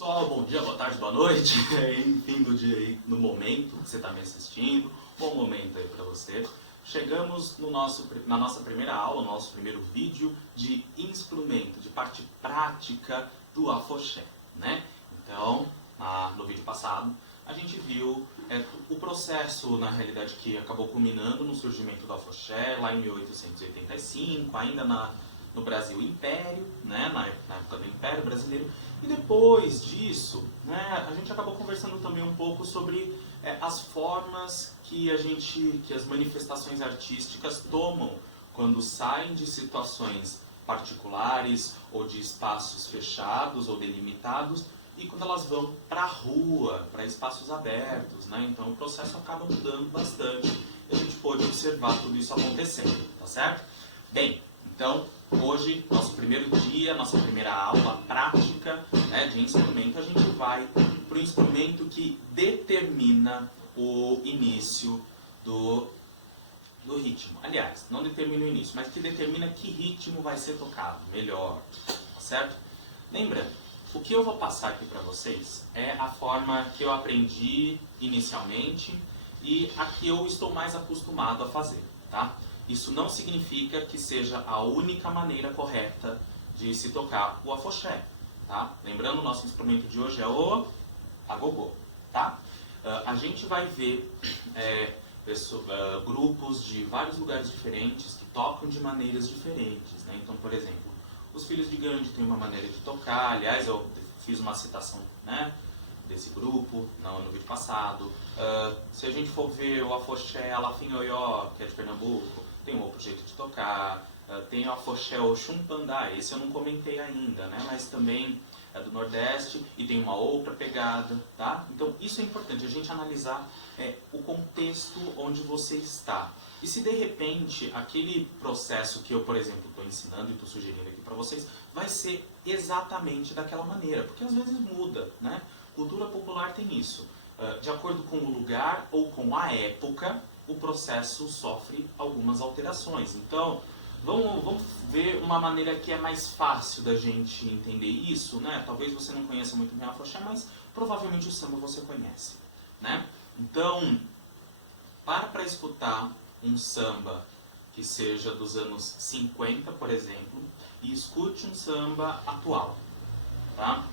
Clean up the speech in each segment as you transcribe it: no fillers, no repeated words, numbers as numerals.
Pessoal, bom dia, boa tarde, boa noite, enfim do dia aí, no momento que você está me assistindo, bom momento aí para você. Chegamos na nossa primeira aula, nosso primeiro vídeo de instrumento, de parte prática do afoxé, né? Então, no vídeo passado, a gente viu o processo, na realidade, que acabou culminando no surgimento do afoxé, lá em 1885, ainda no Brasil Império, né, na época do Império Brasileiro, e depois disso, né, a gente acabou conversando também um pouco sobre as formas que as manifestações artísticas tomam quando saem de situações particulares ou de espaços fechados ou delimitados e quando elas vão para a rua, para espaços abertos, né? Então o processo acaba mudando bastante e a gente pôde observar tudo isso acontecendo, tá certo? Bem, então hoje, nosso primeiro dia, nossa primeira aula prática, né, de instrumento, a gente vai para o instrumento que determina o início do ritmo. Aliás, não determina o início, mas que determina que ritmo vai ser tocado melhor, tá certo? Lembrando, o que eu vou passar aqui para vocês é a forma que eu aprendi inicialmente e a que eu estou mais acostumado a fazer, tá? Isso não significa que seja a única maneira correta de se tocar o afoxé, tá? Lembrando, o nosso instrumento de hoje é o agogô, tá? A gente vai ver grupos de vários lugares diferentes que tocam de maneiras diferentes, né? Então, por exemplo, os Filhos de Gandhi têm uma maneira de tocar. Aliás, eu fiz uma citação, né, desse grupo no vídeo passado. Se a gente for ver o afoxé Alafinhoió, que é de Pernambuco, tem um outro jeito de tocar. Tem o afoxé Oxum Pandá, esse eu não comentei ainda, né, mas também é do Nordeste e tem uma outra pegada, tá? Então isso é importante, a gente analisar o contexto onde você está. E se de repente aquele processo que eu, por exemplo, estou ensinando e estou sugerindo aqui para vocês, vai ser exatamente daquela maneira, porque às vezes muda, né? Cultura popular tem isso. De acordo com o lugar ou com a época, o processo sofre algumas alterações. Então, vamos ver uma maneira que é mais fácil da gente entender isso, né? Talvez você não conheça muito bem a afoxé, mas provavelmente o samba você conhece, né? Então, para escutar um samba que seja dos anos 50, por exemplo, e escute um samba atual, tá?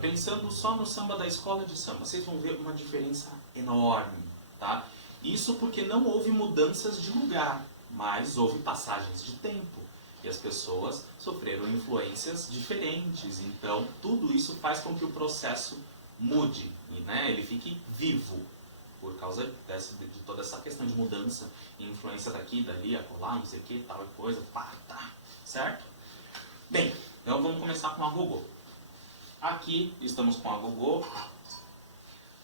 Pensando só no samba da escola de samba, vocês vão ver uma diferença enorme, tá? Isso porque não houve mudanças de lugar, mas houve passagens de tempo. E as pessoas sofreram influências diferentes. Então, tudo isso faz com que o processo mude, né? Ele fique vivo, por causa de toda essa questão de mudança e influência daqui, dali, acolá, não sei o que, tal coisa, pá, tá, certo? Bem, então vamos começar com o agogô. Aqui estamos com o agogô.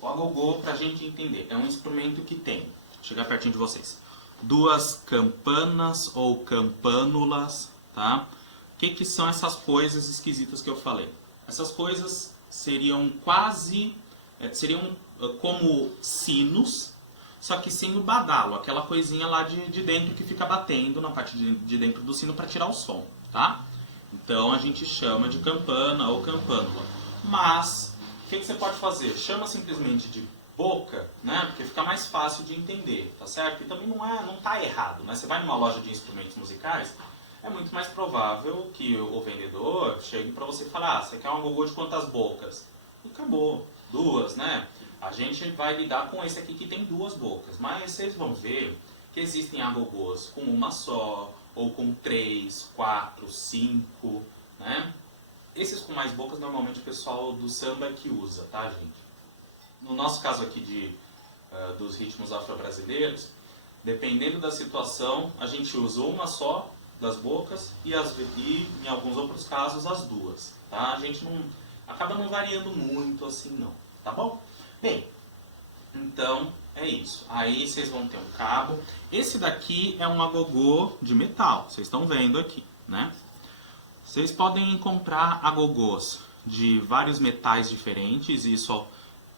O agogô, para a gente entender, é um instrumento que tem, vou chegar pertinho de vocês, duas campanas ou campânulas, tá? O que são essas coisas esquisitas que eu falei? Essas coisas seriam seriam como sinos, só que sem o badalo, aquela coisinha lá de dentro que fica batendo na parte de dentro do sino para tirar o som, tá? Então a gente chama de campana ou campânula. Mas, o que você pode fazer? Chama simplesmente de boca, né? Porque fica mais fácil de entender, tá certo? E também não tá errado, né? Você vai numa loja de instrumentos musicais, é muito mais provável que o vendedor chegue para você e fale: você quer um agogô de quantas bocas? E acabou, duas, né? A gente vai lidar com esse aqui que tem duas bocas, mas vocês vão ver que existem agogôs com uma só, ou com 3, 4, 5, né? Esses com mais bocas, normalmente o pessoal do samba que usa, tá, gente? No nosso caso aqui dos ritmos afro-brasileiros, dependendo da situação, a gente usa uma só das bocas e em alguns outros casos as duas, tá? A gente acaba não variando muito assim não, tá bom? Bem, então é isso. Aí vocês vão ter um cabo. Esse daqui é um agogô de metal, vocês estão vendo aqui, né? Vocês podem encontrar agogôs de vários metais diferentes e isso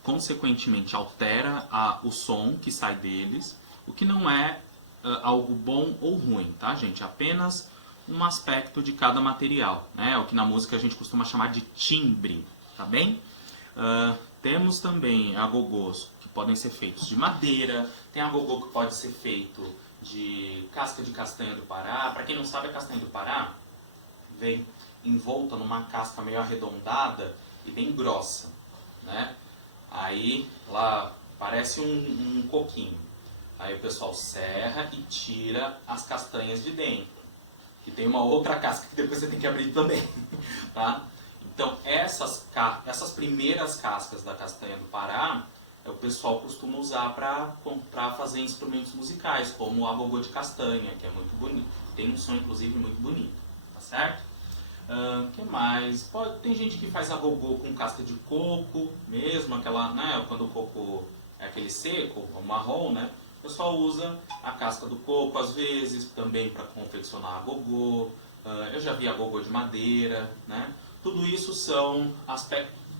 consequentemente altera o som que sai deles, o que não é algo bom ou ruim, tá, gente? Apenas um aspecto de cada material, né? É o que na música a gente costuma chamar de timbre, tá bem? Temos também agogôs que podem ser feitos de madeira, tem agogô que pode ser feito de casca de castanha do Pará. Para quem não sabe, a castanha do Pará vem envolta numa casca meio arredondada e bem grossa, né? Aí lá parece um coquinho. Aí o pessoal serra e tira as castanhas de dentro. E tem uma outra casca que depois você tem que abrir também, tá? Então essas primeiras cascas da castanha do Pará, o pessoal costuma usar para fazer instrumentos musicais, como o agogô de castanha, que é muito bonito. Tem um som, inclusive, muito bonito, tá certo? Que mais? Tem gente que faz agogô com casca de coco mesmo, aquela, né, quando o coco é aquele seco, o marrom, né? O pessoal usa a casca do coco, às vezes, também para confeccionar agogô. Eu já vi agogô de madeira, né? Tudo isso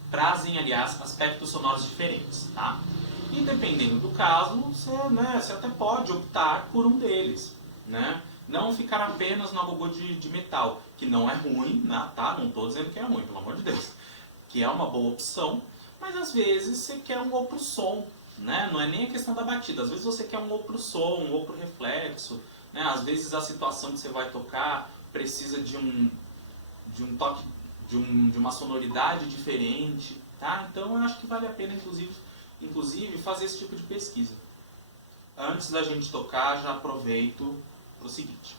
trazem, aliás, aspectos sonoros diferentes, tá? E dependendo do caso, você até pode optar por um deles, né? Não ficar apenas no agogô de metal, que não é ruim, né? Tá? Não estou dizendo que é ruim, pelo amor de Deus. Que é uma boa opção, mas às vezes você quer um outro som, né? Não é nem a questão da batida, às vezes você quer um outro som, um outro reflexo, né? Às vezes a situação que você vai tocar precisa de um toque, de uma sonoridade diferente, tá? Então eu acho que vale a pena, inclusive fazer esse tipo de pesquisa. Antes da gente tocar, já aproveito para o seguinte: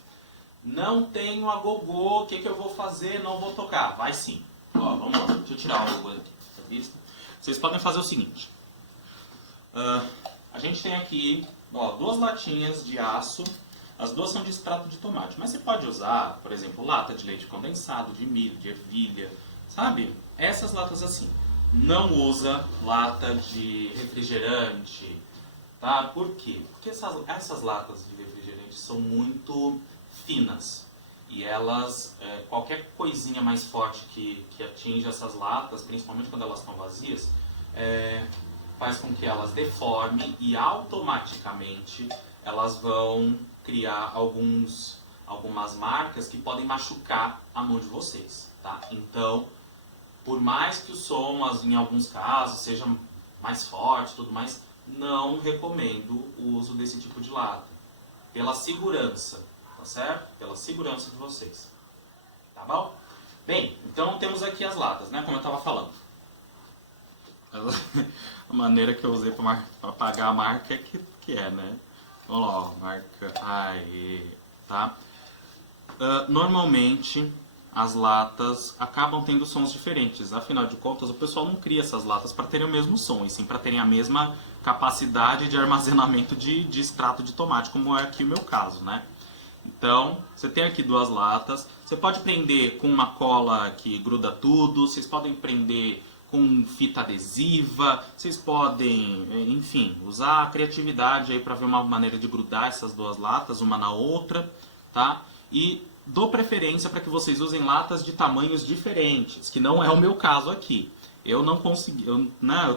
não tenho agogô, o que eu vou fazer? Não vou tocar. Vai sim. Ó, vamos lá, deixa eu tirar o agogô aqui da pista. Vocês podem fazer o seguinte: a gente tem aqui, ó, 2 latinhas de aço. As 2 são de extrato de tomate, mas você pode usar, por exemplo, lata de leite condensado, de milho, de ervilha, sabe? Essas latas assim. Não usa lata de refrigerante, tá? Por quê? Porque essas latas de refrigerante são muito finas e elas, qualquer coisinha mais forte que atinja essas latas, principalmente quando elas estão vazias, faz com que elas deformem e automaticamente elas vão criar algumas marcas que podem machucar a mão de vocês, tá? Então, por mais que o som, em alguns casos, seja mais forte e tudo mais, não recomendo o uso desse tipo de lata. Pela segurança, tá certo? Pela segurança de vocês. Tá bom? Bem, então temos aqui as latas, né? Como eu estava falando. A maneira que eu usei para apagar a marca é que é, né? Vamos lá, ó, marca aí, tá? Normalmente as latas acabam tendo sons diferentes. Afinal de contas, o pessoal não cria essas latas para terem o mesmo som, e sim para terem a mesma capacidade de armazenamento de extrato de tomate, como é aqui o meu caso, né? Então, você tem aqui 2 latas. Você pode prender com uma cola que gruda tudo, vocês podem prender com fita adesiva, vocês podem, enfim, usar a criatividade aí para ver uma maneira de grudar essas 2 latas uma na outra, tá? E dou preferência para que vocês usem latas de tamanhos diferentes, que não é o meu caso aqui. Eu não consegui, eu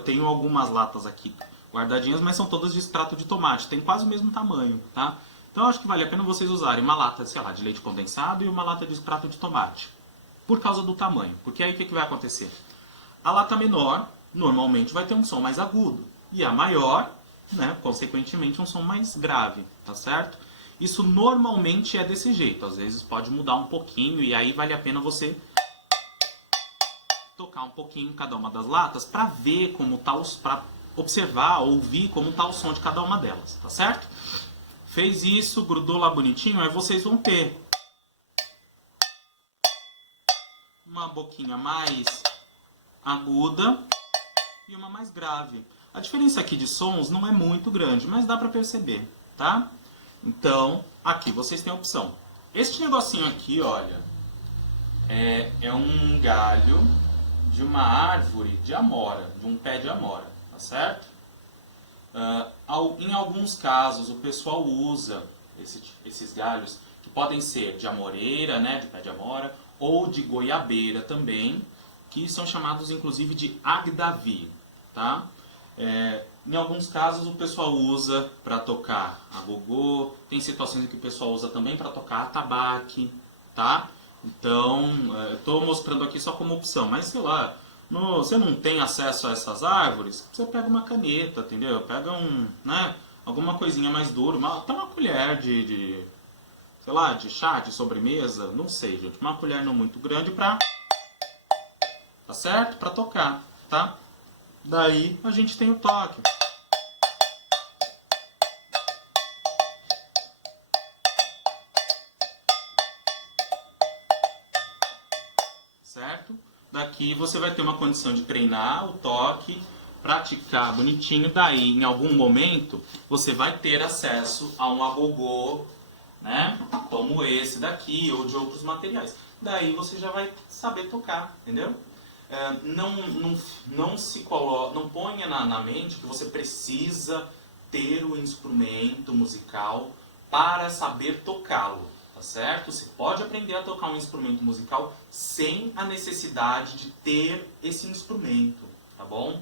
tenho algumas latas aqui guardadinhas, mas são todas de extrato de tomate, tem quase o mesmo tamanho, tá? Então acho que vale a pena vocês usarem uma lata, sei lá, de leite condensado e uma lata de extrato de tomate, por causa do tamanho, porque aí o que vai acontecer? A lata menor, normalmente, vai ter um som mais agudo. E a maior, né, consequentemente, um som mais grave, tá certo? Isso normalmente é desse jeito. Às vezes pode mudar um pouquinho e aí vale a pena você tocar um pouquinho cada uma das latas para ver como tá para observar, ouvir como tá o som de cada uma delas, tá certo? Fez isso, grudou lá bonitinho, aí vocês vão ter uma boquinha mais aguda e uma mais grave. A diferença aqui de sons não é muito grande, mas dá para perceber, tá? Então, aqui vocês têm a opção. Este negocinho aqui, olha, é um galho de uma árvore de amora, de um pé de amora, tá certo? Em alguns casos, o pessoal usa esses galhos, que podem ser de amoreira, né, de pé de amora, ou de goiabeira também, que são chamados inclusive de agdavi, tá? Em alguns casos o pessoal usa para tocar agogô, tem situações em que o pessoal usa também para tocar atabaque, tá? Então, eu estou mostrando aqui só como opção, mas sei lá, Você não tem acesso a essas árvores, você pega uma caneta, entendeu? Pega alguma coisinha mais dura, até uma colher sei lá, de chá, de sobremesa, não sei, gente. Uma colher não muito grande tá certo? Pra tocar, tá? Daí a gente tem o toque. Certo? Daqui você vai ter uma condição de treinar o toque, praticar bonitinho. Daí, em algum momento, você vai ter acesso a um agogô, né? Como esse daqui ou de outros materiais. Daí você já vai saber tocar, entendeu? Não ponha na mente que você precisa ter o instrumento musical para saber tocá-lo, tá certo? Você pode aprender a tocar um instrumento musical sem a necessidade de ter esse instrumento, tá bom?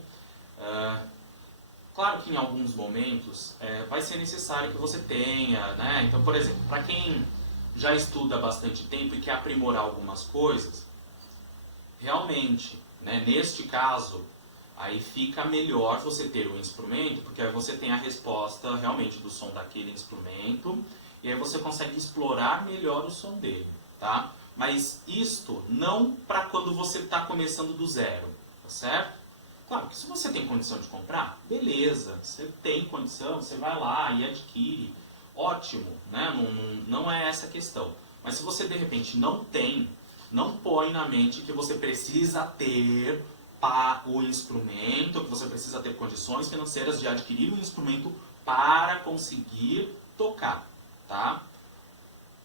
Claro que em alguns momentos vai ser necessário que você tenha, né? Então, por exemplo, para quem já estuda há bastante tempo e quer aprimorar algumas coisas, realmente, né, neste caso, aí fica melhor você ter o instrumento, porque aí você tem a resposta realmente do som daquele instrumento, e aí você consegue explorar melhor o som dele, tá? Mas isto não para quando você está começando do zero, tá certo? Claro que se você tem condição de comprar, beleza, você tem condição, você vai lá e adquire, ótimo, né? Não é essa a questão. Mas se você de repente não tem, não põe na mente que você precisa ter o instrumento, que você precisa ter condições financeiras de adquirir um instrumento para conseguir tocar, tá?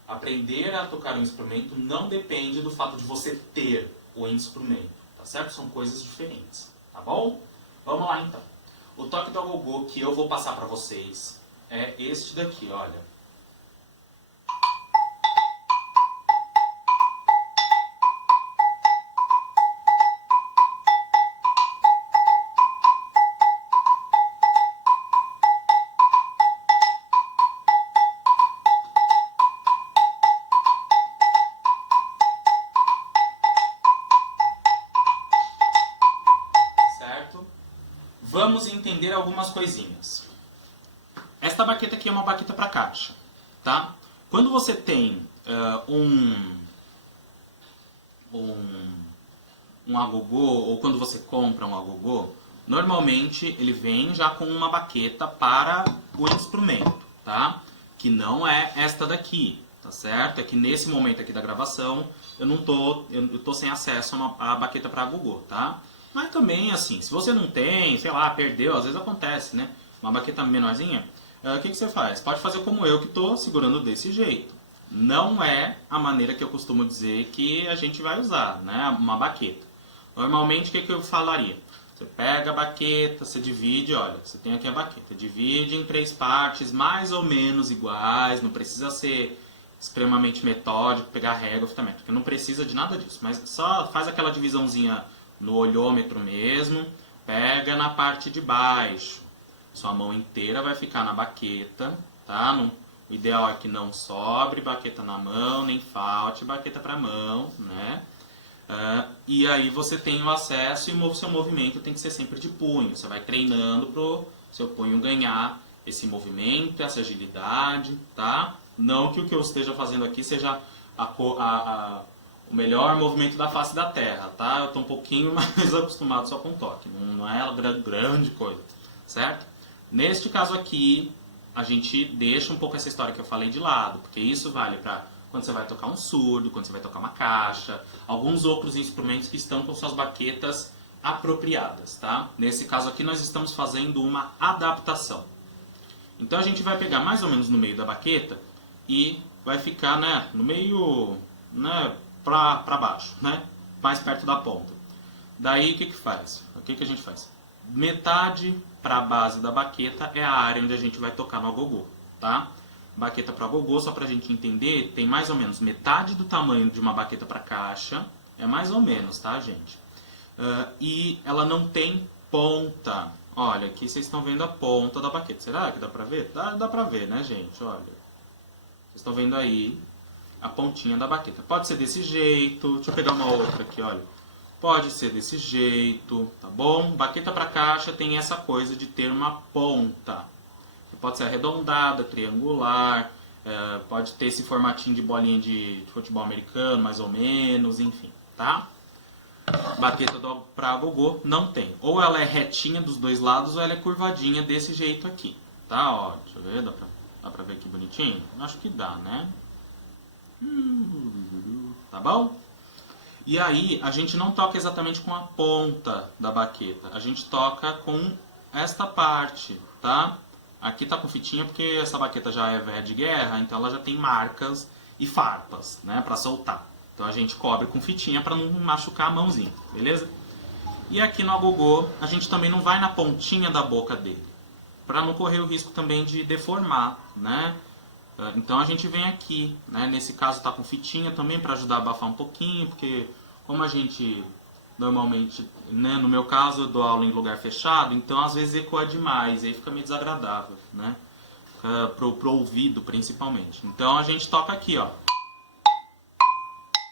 Aprender a tocar um instrumento não depende do fato de você ter o instrumento, tá certo? São coisas diferentes, tá bom? Vamos lá então. O toque do agogô que eu vou passar para vocês é este daqui, olha. Vamos entender algumas coisinhas. Esta baqueta aqui é uma baqueta para caixa, tá? Quando você tem um agogô, ou quando você compra um agogô, normalmente ele vem já com uma baqueta para o instrumento, tá? Que não é esta daqui, tá certo? É que nesse momento aqui da gravação eu tô sem acesso à baqueta para agogô, tá? Mas também, assim, se você não tem, sei lá, perdeu, às vezes acontece, né? Uma baqueta menorzinha, o que você faz? Pode fazer como eu, que estou segurando desse jeito. Não é a maneira que eu costumo dizer que a gente vai usar, né? Uma baqueta. Normalmente, o que eu falaria? Você pega a baqueta, você divide, olha, você tem aqui a baqueta, divide em 3 partes mais ou menos iguais, não precisa ser extremamente metódico, pegar régua também, porque não precisa de nada disso, mas só faz aquela divisãozinha no olhômetro mesmo, pega na parte de baixo. Sua mão inteira vai ficar na baqueta, tá? O ideal é que não sobre baqueta na mão, nem falte baqueta para mão, né? E aí você tem o acesso e o seu movimento tem que ser sempre de punho. Você vai treinando pro seu punho ganhar esse movimento, essa agilidade, tá? Não que o que eu esteja fazendo aqui seja o melhor movimento da face da terra, tá? Eu estou um pouquinho mais acostumado só com toque, não é grande coisa, certo? Neste caso aqui, a gente deixa um pouco essa história que eu falei de lado, porque isso vale para quando você vai tocar um surdo, quando você vai tocar uma caixa, alguns outros instrumentos que estão com suas baquetas apropriadas, tá? Nesse caso aqui nós estamos fazendo uma adaptação. Então a gente vai pegar mais ou menos no meio da baqueta e vai ficar, né, no meio, né, para baixo, né? Mais perto da ponta. Daí o que faz? O que a gente faz? Metade para a base da baqueta é a área onde a gente vai tocar no agogô, tá? Baqueta para agogô, só para a gente entender, tem mais ou menos metade do tamanho de uma baqueta para caixa, é mais ou menos, tá, gente? E ela não tem ponta. Olha, aqui vocês estão vendo a ponta da baqueta. Será que dá para ver? Dá para ver, né, gente? Olha, vocês estão vendo aí a pontinha da baqueta. Pode ser desse jeito. Deixa eu pegar uma outra aqui, olha. Pode ser desse jeito, tá bom? Baqueta para caixa tem essa coisa de ter uma ponta. Que pode ser arredondada, triangular, pode ter esse formatinho de bolinha de futebol americano, mais ou menos, enfim, tá? Baqueta para gogô não tem. Ou ela é retinha dos dois lados ou ela é curvadinha desse jeito aqui, tá? Ó, deixa eu ver, dá pra ver aqui bonitinho? Acho que dá, né? Tá bom? E aí, a gente não toca exatamente com a ponta da baqueta. A gente toca com esta parte, tá? Aqui tá com fitinha porque essa baqueta já é velha de guerra, então ela já tem marcas e farpas, né? Pra soltar. Então a gente cobre com fitinha pra não machucar a mãozinha, beleza? E aqui no agogô, a gente também não vai na pontinha da boca dele. Pra não correr o risco também de deformar, né? Então a gente vem aqui, né? Nesse caso tá com fitinha também para ajudar a abafar um pouquinho, porque como a gente normalmente, né, no meu caso eu dou aula em lugar fechado, então às vezes ecoa demais, aí fica meio desagradável, né? Pro ouvido principalmente. Então a gente toca aqui, ó,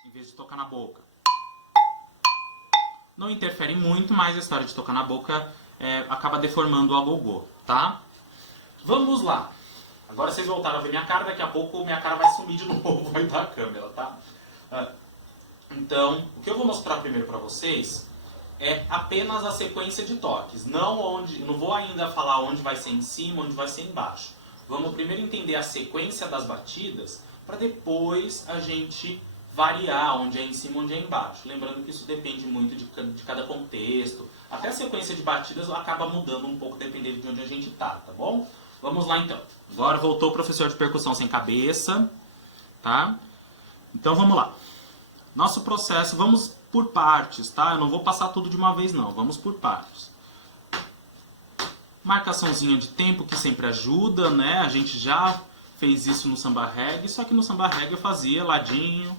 em vez de tocar na boca. Não interfere muito, mas a história de tocar na boca acaba deformando o agogô, tá? Vamos lá. Agora vocês voltaram a ver minha cara, daqui a pouco minha cara vai sumir de novo aí da câmera, tá? Então, o que eu vou mostrar primeiro para vocês é apenas a sequência de toques. Não vou ainda falar onde vai ser em cima, onde vai ser embaixo. Vamos primeiro entender a sequência das batidas, para depois a gente variar onde é em cima e onde é embaixo. Lembrando que isso depende muito de cada contexto. Até a sequência de batidas acaba mudando um pouco dependendo de onde a gente tá bom? Vamos lá então. Agora voltou o professor de percussão sem cabeça, tá? Então vamos lá. Nosso processo, vamos por partes, tá? Eu não vou passar tudo de uma vez não, vamos por partes. Marcaçãozinha de tempo que sempre ajuda, né? A gente já fez isso no samba reggae, só que no samba reggae eu fazia ladinho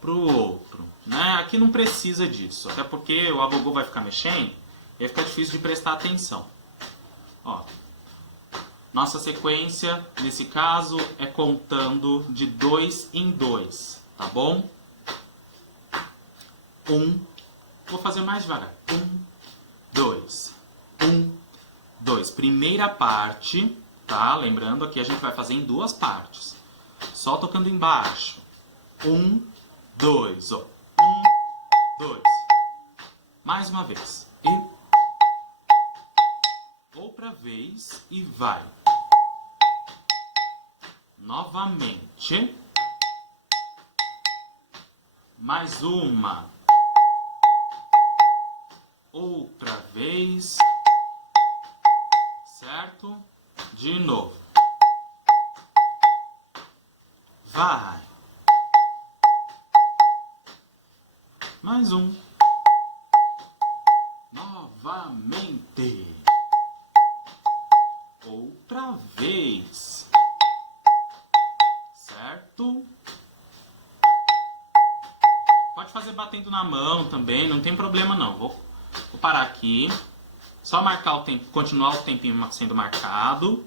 pro outro, né? Aqui não precisa disso, até porque o agogô vai ficar mexendo e aí fica difícil de prestar atenção. Ó. Nossa sequência, nesse caso, é contando de 2 em 2, tá bom? 1, vou fazer mais devagar. 1, 2, 1, 2. Primeira parte, tá? Lembrando aqui a gente vai fazer em duas partes. Só tocando embaixo. 1, 2, ó. 1, 2. Mais uma vez. E outra vez e vai. Novamente. Mais uma. Outra vez. Certo? De novo. Vai. Mais um. Novamente. Outra vez. Certo? Pode fazer batendo na mão também, não tem problema não. Vou parar aqui. Só marcar o tempo, continuar o tempinho sendo marcado.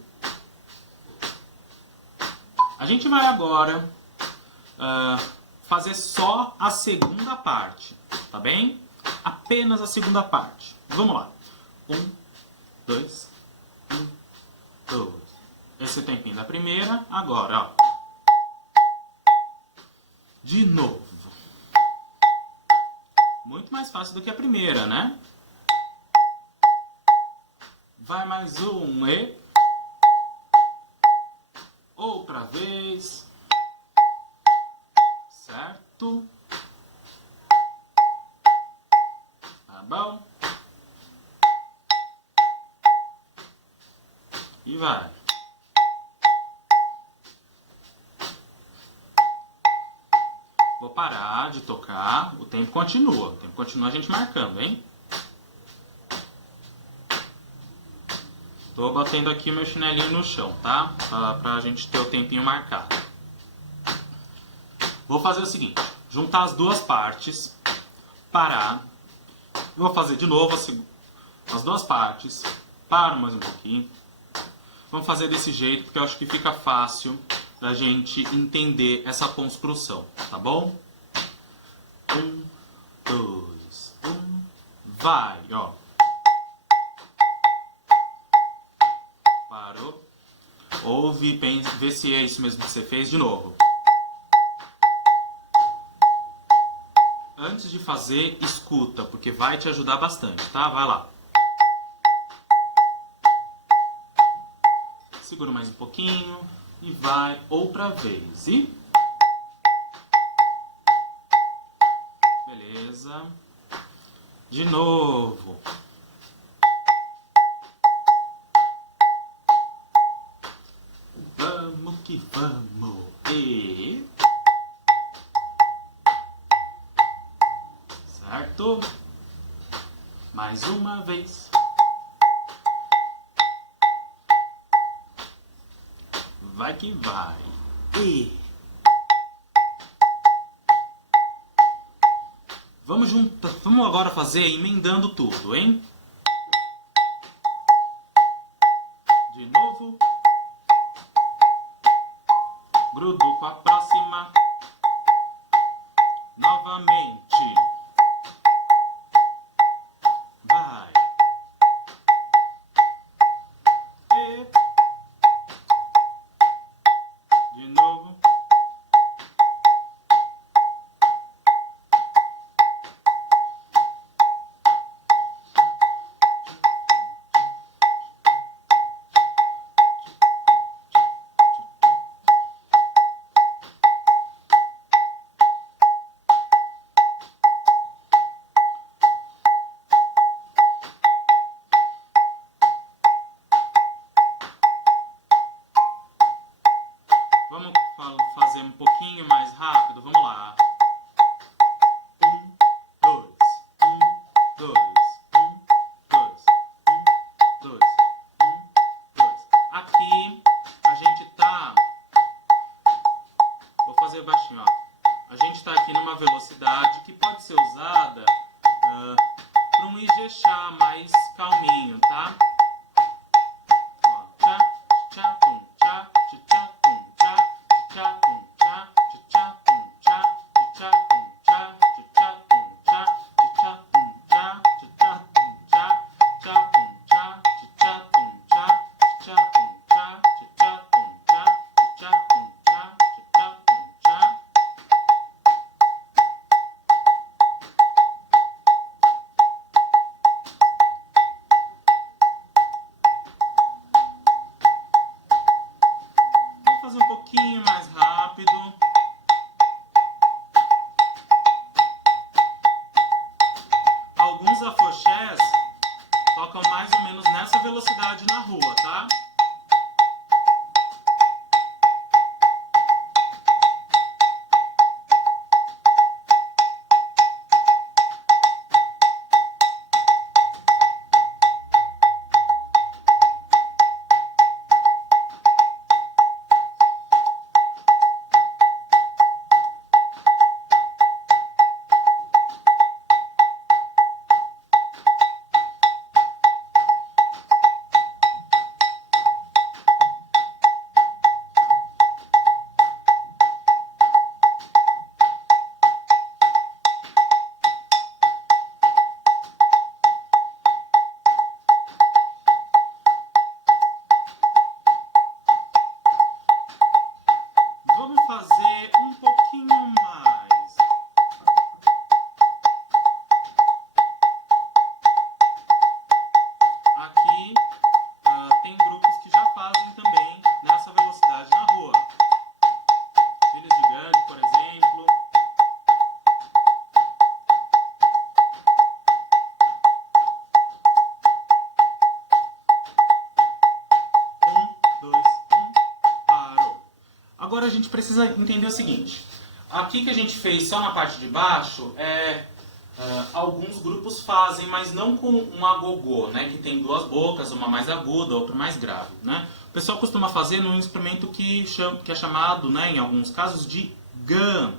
A gente vai agora fazer só a segunda parte, tá bem? Apenas a segunda parte. Vamos lá. 1, 2, 1, 2. Esse tempinho da primeira. Agora, ó. De novo. Muito mais fácil do que a primeira, né? Vai mais um e... Outra vez. Certo? Tá bom? E vai. Vou parar de tocar. O tempo continua. O tempo continua a gente marcando, hein? Tô batendo aqui meu chinelinho no chão, tá? Pra gente ter o tempinho marcado. Vou fazer o seguinte. Juntar as duas partes. Parar. Vou fazer de novo as duas partes. Paro mais um pouquinho. Vamos fazer desse jeito, porque eu acho que fica fácil da gente entender essa construção, tá bom? 1, 2, vai, ó. Parou. Ouve, pensa, vê se é isso mesmo que você fez de novo. Antes de fazer, escuta, porque vai te ajudar bastante, tá? Vai lá. Segura mais um pouquinho e vai outra vez. E... beleza. De novo. Vamos que vamos. E... certo? Mais uma vez. Vai que vai. E... vamos juntar. Vamos agora fazer emendando tudo, hein? De novo. Grudo com a próxima. Novamente. Vai. E... de novo. Vamos fazer um pouquinho mais rápido? Vamos lá. 1, 2, 1, 2, 1, 2, 1, 2, 1, 2. Aqui a gente tá... vou fazer baixinho, ó. A gente tá aqui numa velocidade que pode ser usada para um Ijexá mais calminho, tá? Ó, tchá, tchá, tum, tchá, tchá, tum, tchá, tchá, tum, tchá, tchá, tum, tchá, tchá, tum, tchá, tchá, tum, tchá, tchá, tum, tchá, tchá, tum, tchá, tchá, tum, tchá, tchá, tum, tchá, tchá, tum, tchá, tchá, tum, tchá, tchá, tum, tchá, tchá, tum, tchá. Vou fazer um pouquinho mais rápido. Alguns afoxés tocam mais ou menos nessa velocidade na rua, tá? Vamos fazer um pouquinho mais. Aqui tem grupos que já fazem também nessa velocidade na rua. Filhos de Gandhi, por exemplo. Parou. Agora a gente precisa entender o seguinte. Aqui que a gente fez só na parte de baixo, alguns grupos fazem, mas não com um agogô, né? Que tem duas bocas, uma mais aguda, outra mais grave, né? O pessoal costuma fazer num instrumento que é chamado, né, em alguns casos, de GAM,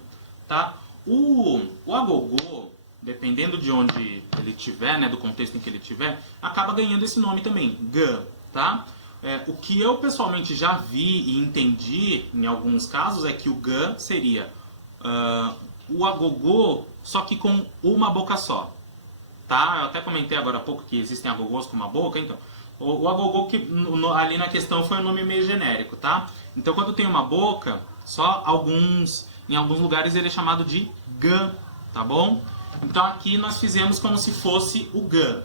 tá? O agogô, dependendo de onde ele estiver, né, do contexto em que ele estiver, acaba ganhando esse nome também, GAM, tá? O que eu pessoalmente já vi e entendi em alguns casos é que o GAM seria o agogô, só que com uma boca só, tá? Eu até comentei agora há pouco que existem agogôs com uma boca, então. O agogô que ali na questão foi um nome meio genérico, tá? Então quando tem uma boca, em alguns lugares ele é chamado de gã, tá bom? Então aqui nós fizemos como se fosse o gã.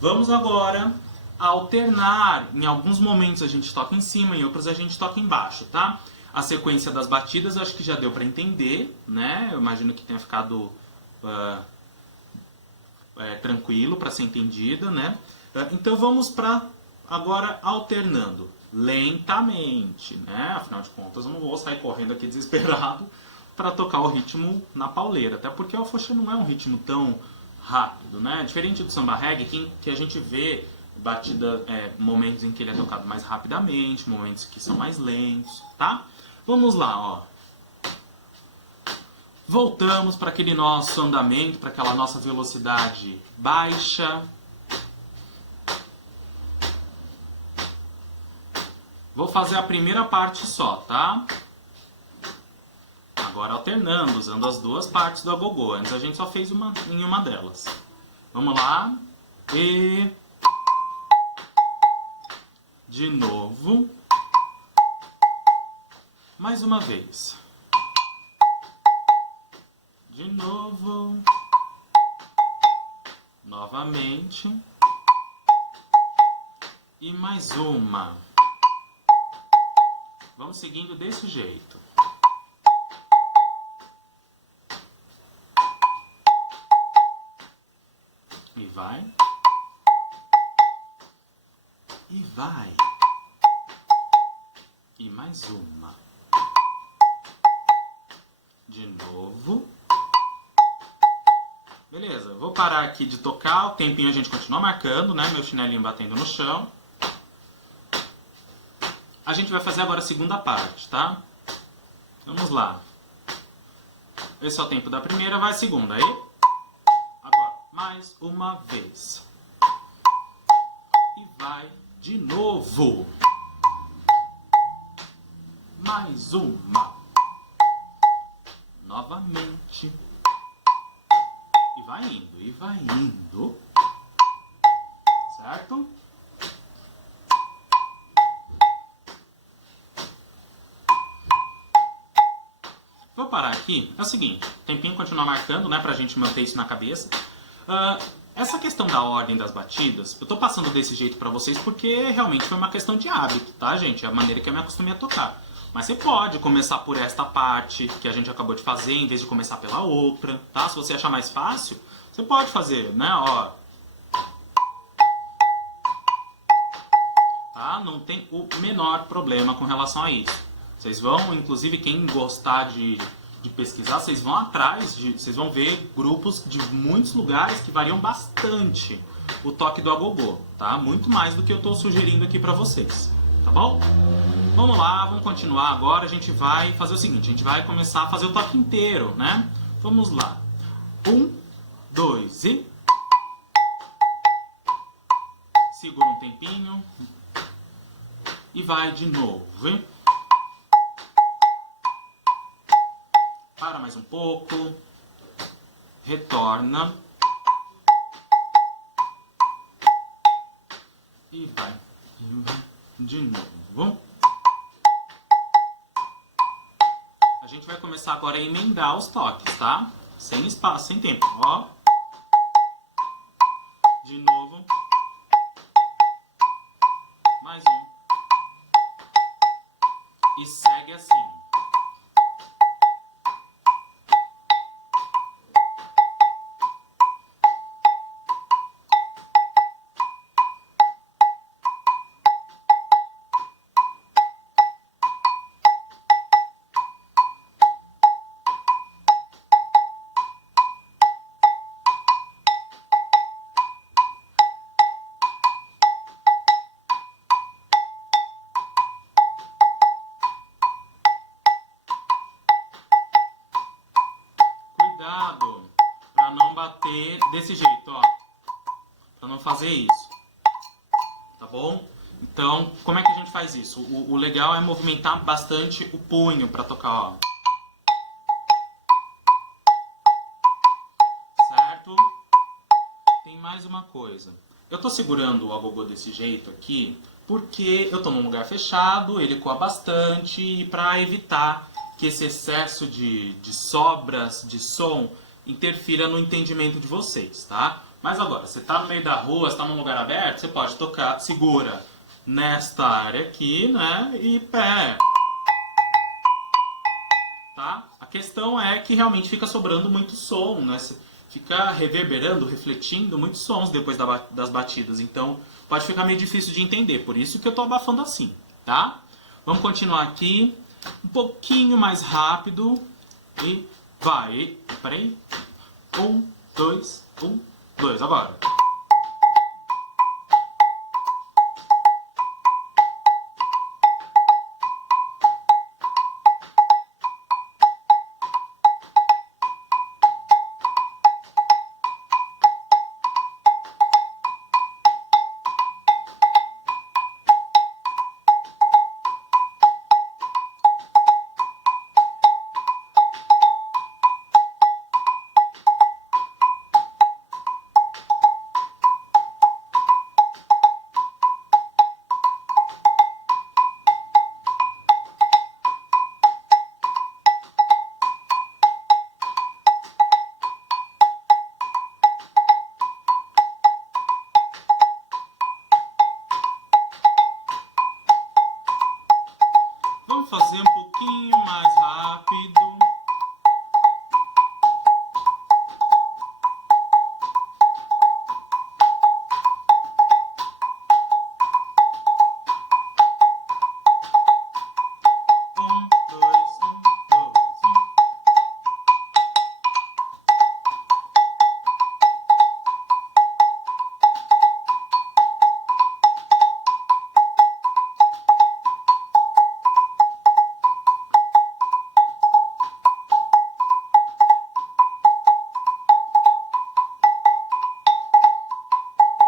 Vamos agora alternar. Em alguns momentos a gente toca em cima, em outros a gente toca embaixo, tá? A sequência das batidas acho que já deu para entender, né? Eu imagino que tenha ficado tranquilo para ser entendida, né? Então vamos para agora alternando lentamente, né? Afinal de contas eu não vou sair correndo aqui desesperado para tocar o ritmo na pauleira, até porque o afoxé não é um ritmo tão rápido, né? Diferente do samba reggae, que a gente vê batida, momentos em que ele é tocado mais rapidamente, momentos que são mais lentos, tá? Vamos lá, ó. Voltamos para aquele nosso andamento, para aquela nossa velocidade baixa. Vou fazer a primeira parte só, tá? Agora alternando, usando as duas partes do agogô. Antes a gente só fez em uma delas. Vamos lá. E... de novo. Mais uma vez. De novo. Novamente. E mais uma. Vamos seguindo desse jeito. E vai. E vai. E mais uma. De novo. Beleza, vou parar aqui de tocar. O tempinho a gente continua marcando, né? Meu chinelinho batendo no chão. A gente vai fazer agora a segunda parte, tá? Vamos lá. Esse é o tempo da primeira, vai a segunda. Aí. Agora, mais uma vez. E vai de novo. Mais uma. Novamente. E vai indo, e vai indo. Certo? Vou parar aqui. É o seguinte, o tempinho continua marcando, né, pra gente manter isso na cabeça. Essa questão da ordem das batidas, eu tô passando desse jeito pra vocês porque realmente foi uma questão de hábito, tá, gente? É a maneira que eu me acostumei a tocar. Mas você pode começar por esta parte que a gente acabou de fazer, em vez de começar pela outra, tá? Se você achar mais fácil, você pode fazer, né, ó. Tá? Não tem o menor problema com relação a isso. Vocês vão, inclusive, quem gostar de pesquisar, vocês vão atrás, vocês vão ver grupos de muitos lugares que variam bastante o toque do agogô, tá? Muito mais do que eu estou sugerindo aqui para vocês, tá bom? Vamos lá, vamos continuar agora. A gente vai fazer o seguinte, a gente vai começar a fazer o toque inteiro, né? Vamos lá. 1, 2 e... segura um tempinho. E vai de novo, hein? Para mais um pouco. Retorna. E vai. De novo. A gente vai começar agora a emendar os toques, tá? Sem espaço, sem tempo. Ó. De novo. Mais um. E segue assim. Cuidado para não bater desse jeito, ó. Para não fazer isso. Tá bom? Então, como é que a gente faz isso? O legal é movimentar bastante o punho para tocar, ó. Certo? Tem mais Mais uma coisa. Eu tô segurando o agogô desse jeito aqui porque eu tô num lugar fechado, ele coa bastante e para evitar que esse excesso de sobras de som interfira no entendimento de vocês, tá? Mas agora, você tá no meio da rua, você tá num lugar aberto, você pode tocar, segura nesta área aqui, né? E pé. Tá? A questão é que realmente fica sobrando muito som, né? Fica reverberando, refletindo muitos sons depois das batidas. Então pode ficar meio difícil de entender. Por isso que eu estou abafando assim, tá? Vamos continuar aqui. Um pouquinho mais rápido. E vai. Peraí. 1, 2, 1, 2. Agora. Vamos fazer um pouquinho mais rápido.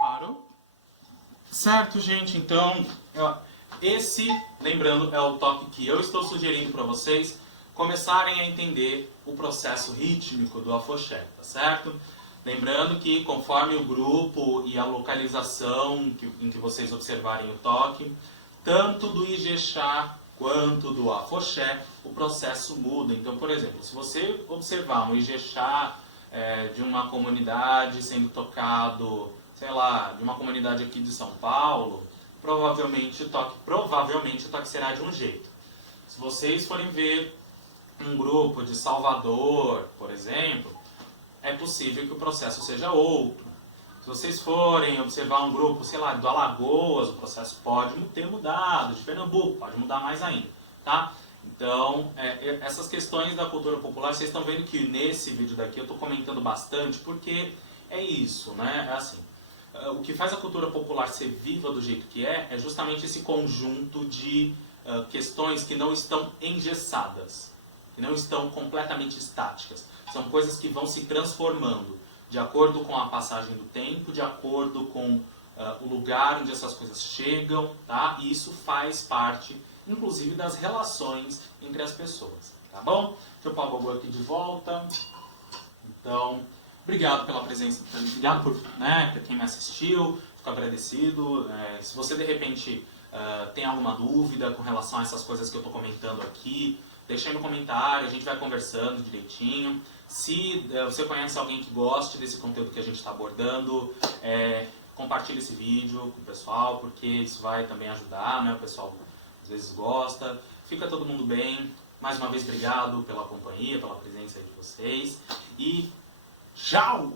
Parou? Certo, gente, então, esse, lembrando, é o toque que eu estou sugerindo para vocês começarem a entender o processo rítmico do afoxé, tá certo? Lembrando que conforme o grupo e a localização em que vocês observarem o toque, tanto do Ijexá quanto do afoxé, o processo muda. Então, por exemplo, se você observar um Ijexá de uma comunidade sendo tocado, sei lá, de uma comunidade aqui de São Paulo, provavelmente o toque será de um jeito. Se vocês forem ver um grupo de Salvador, por exemplo, é possível que o processo seja outro. Se vocês forem observar um grupo, sei lá, do Alagoas, o processo pode ter mudado, de Pernambuco pode mudar mais ainda, tá? Então, essas questões da cultura popular, vocês estão vendo que nesse vídeo daqui eu estou comentando bastante, porque é isso, né? É assim, o que faz a cultura popular ser viva do jeito que é justamente esse conjunto de questões que não estão engessadas, que não estão completamente estáticas. São coisas que vão se transformando de acordo com a passagem do tempo, de acordo com o lugar onde essas coisas chegam, tá? E isso faz parte, inclusive, das relações entre as pessoas, tá bom? Deixa eu pôr o Gogô aqui de volta. Então, obrigado pela presença, obrigado por quem me assistiu, fico agradecido. Se você, de repente, tem alguma dúvida com relação a essas coisas que eu estou comentando aqui, deixa aí no comentário, a gente vai conversando direitinho. Se você conhece alguém que goste desse conteúdo que a gente está abordando, compartilhe esse vídeo com o pessoal, porque isso vai também ajudar, né? O pessoal às vezes gosta. Fica todo mundo bem. Mais uma vez, obrigado pela companhia, pela presença aí de vocês. E tchau!